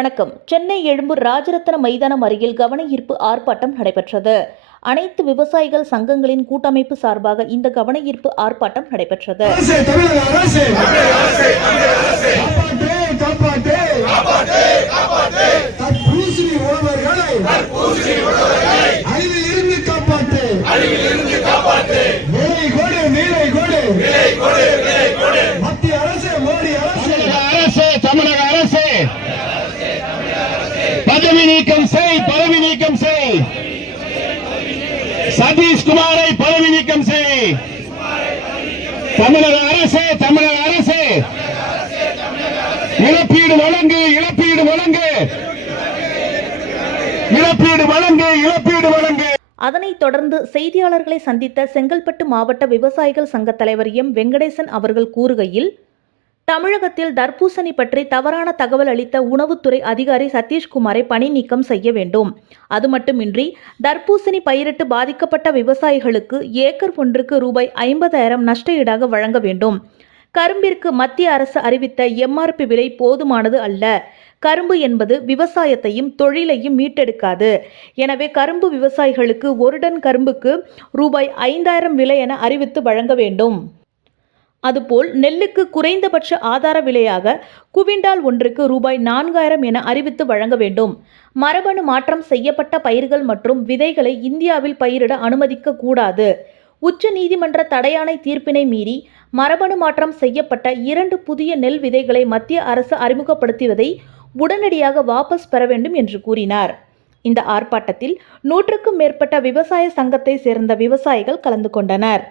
வணக்கம். சென்னை எழும்பூர் ராஜரத்ன மைதானம் அருகில் கவன ஈர்ப்பு ஆர்ப்பாட்டம் நடைபெற்றது. அனைத்து விவசாயிகள் சங்கங்களின் கூட்டமைப்பு சார்பாக இந்த கவன ஈர்ப்பு ஆர்ப்பாட்டம் நடைபெற்றது. பதவி நீக்கம் செய் சதீஷ் குமாரை பதவி நீக்கம் செய். தமிழக அரசு இழப்பீடு வழங்கு. அதனைத் தொடர்ந்து செய்தியாளர்களை சந்தித்த செங்கல்பட்டு மாவட்ட விவசாயிகள் சங்க தலைவர் எம் வெங்கடேசன் அவர்கள் கூறுகையில், தமிழகத்தில் தர்பூசணி பற்றி தவறான தகவல் அளித்த உணவுத்துறை அதிகாரி சதீஷ்குமாரை பணி நீக்கம் செய்ய வேண்டும். அது மட்டுமின்றி தர்பூசணி பயிரிட்டு பாதிக்கப்பட்ட விவசாயிகளுக்கு ஏக்கர் ஒன்றுக்கு ரூபாய் 50,000 நஷ்ட ஈடாக வழங்க வேண்டும். கரும்பிற்கு மத்திய அரசு அறிவித்த MRP விலை போதுமானது அல்ல. கரும்பு என்பது விவசாயத்தையும் தொழிலையும் மீட்டெடுக்காது. எனவே கரும்பு விவசாயிகளுக்கு ஒரு டன் கரும்புக்கு ரூபாய் 5,000 விலை என அறிவித்து வழங்க வேண்டும். அதுபோல் நெல்லுக்கு குறைந்தபட்ச ஆதார விலையாக குவிண்டால் ஒன்றுக்கு ரூபாய் 4,000 என அறிவித்து வழங்க வேண்டும். மரபணு மாற்றம் செய்யப்பட்ட பயிர்கள் மற்றும் விதைகளை இந்தியாவில் பயிரிட அனுமதிக்க கூடாது. உச்ச நீதிமன்ற தடையாணை தீர்ப்பினை மீறி மரபணு மாற்றம் செய்யப்பட்ட 2 புதிய நெல் விதைகளை மத்திய அரசு அறிமுகப்படுத்தியதை உடனடியாக வாபஸ் பெற வேண்டும் என்று கூறினார். இந்த ஆர்ப்பாட்டத்தில் 100க்கும் மேற்பட்ட விவசாய சங்கத்தை சேர்ந்த விவசாயிகள் கலந்து கொண்டனர்.